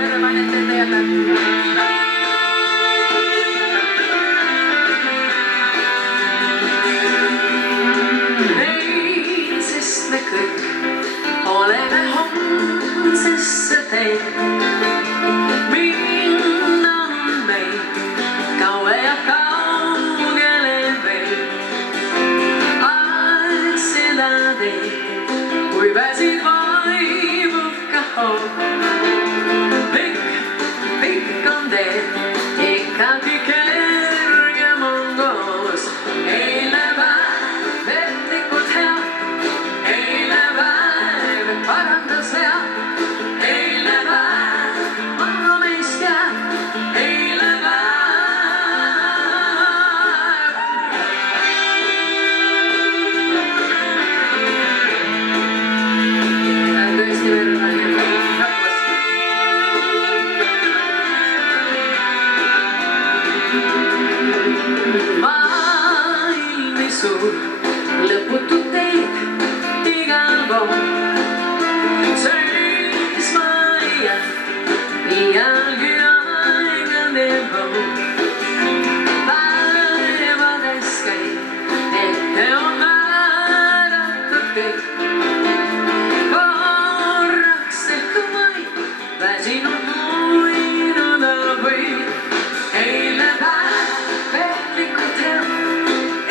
Terve mainet teete jälle. Ei, sest me kõik oleme homsesse teid. Minna on meid kaue ja kaugele veel. Aeg seda teeb, kui väsid vaibub ka hoog. Pikk on teed, ikkagi kergem on koos. Eile päev vetlikult hea, eile päev parandas hea. Eile päev maha meist jääb, eile päev. Tõesti verre rahvas. Maailm ei suur, lõputud teed igal pool. Seisma ei jää, iialgi aegade pool. Päevades käib, ette on määratud kõik. Korraks ehk vaid väsinud muinuda võid. Eile päev vetlikult hea,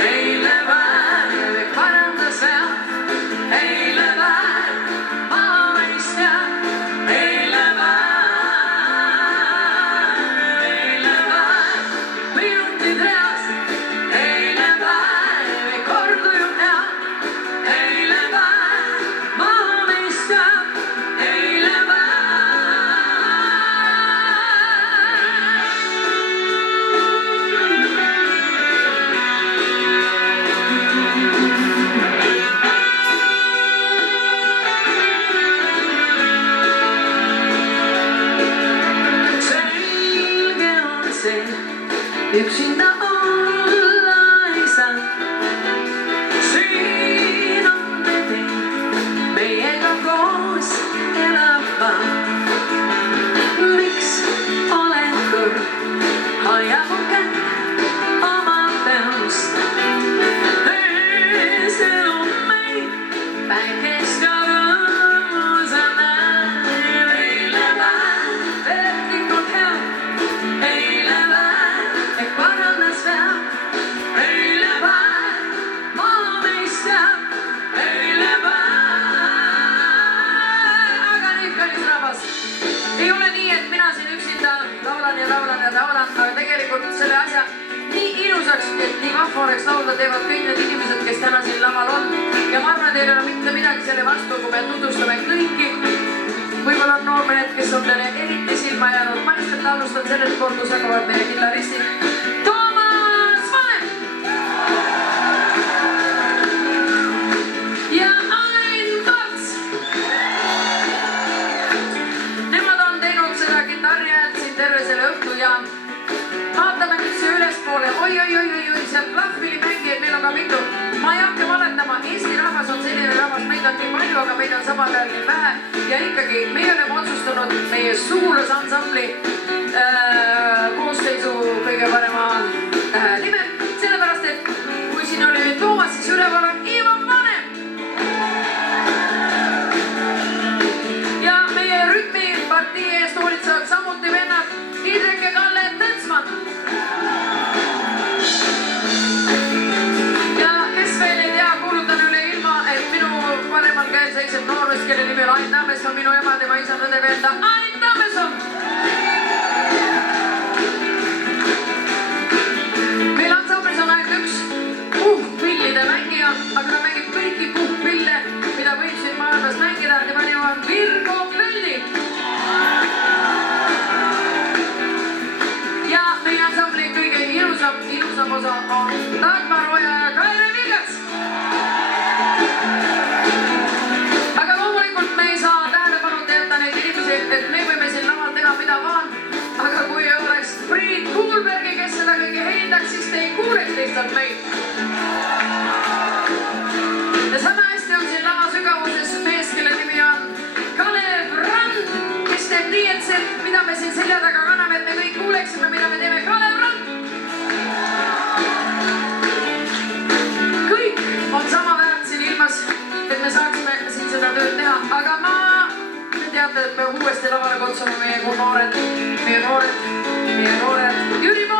eile päev parandas hea. Eile päev maha meist jääb, eile päev minutid reas. Eile päev ei kordu ju hea, eile päev maha meist jääb, eile päev. Selge on see, üksinda olla ei saa. Siin on te teid, meiega koos elama. Miks olen kõrg, hoiab mu kätt oma peost. Öösel on meid päikest ja rõõmusa näeb. Eile päev vetlikult hea, eile päev ehk parandas hea. Eile päev maha meist jääb, eile päev. Aga nüüd, kallis rahvas, ei ole nii, et mina siin üksinda laulan ja laulan ja laulan, aga tegelikult selle asja nii ilusaks, et nii vahva oleks laulda, teevad kõik need inimesed, kes täna siin laval on. Ja ma arvan, teil ei ole mitte midagi selle vastu, kui me tutvustame kõiki. Võib-olla on noormehed, kes on teile eriti silma jäänud. Ma lihtsalt alustan sellest poolt, kus hakkavad meie kitaristid. Toomas Vanem! Ja Ain Tots! Nemad on teinud seda kitarri häält siin terve selle õhtu ja vaatame nüüd see ülespoole. Oi, seal klahvilimängijad meil on ka mitu. Ma ei hakka valetama, Eesti rahvas on selline rahvas, meid on nii palju, aga meid on samal ajal nii vähe. Ja ikkagi, meie oleme otsustanud meie suurusansambli koosseisu kõige parema nime. Sellepärast, et kui siin oli Toomas, siis üleval on Ivan Vanem. Ja meie rütmipartii eest hoolitsevad samuti vennad Indrek ja Kalle Tõtsman. Ja kes veel ei tea, kuulutan üle ilma, et minu paremal käel seiseb noormees, kelle nimi on Ain Tammeson, minu ema, tema isa on õde veelda Ain Tammeson. Meil ansamblis on ainult üks puhkpillide mängija, aga ta mängib kõiki puhkpille, mida võib siin maailmas mängida. Tema nimi on Virgo Pöldi. Ja meie ansambli kõige ilusam osa on Dagmar Oja ja Kaire Vilgats. Aga loomulikult me ei saa tähelepanuta jätta neid inimesi, et me võime siin laval teha mida vaan. Aga kui oleks Priit Kuulbergi, kes seda kõige hindaks, siis te ei kuuleks lihtsalt meid. Ja sama hästi on siin lava sügavuses mees, kelle nimi on Kalev Rand, kes teeb nii, et see, mida teate, et me uuesti lavale kutsume meie noored. Jüri Moor.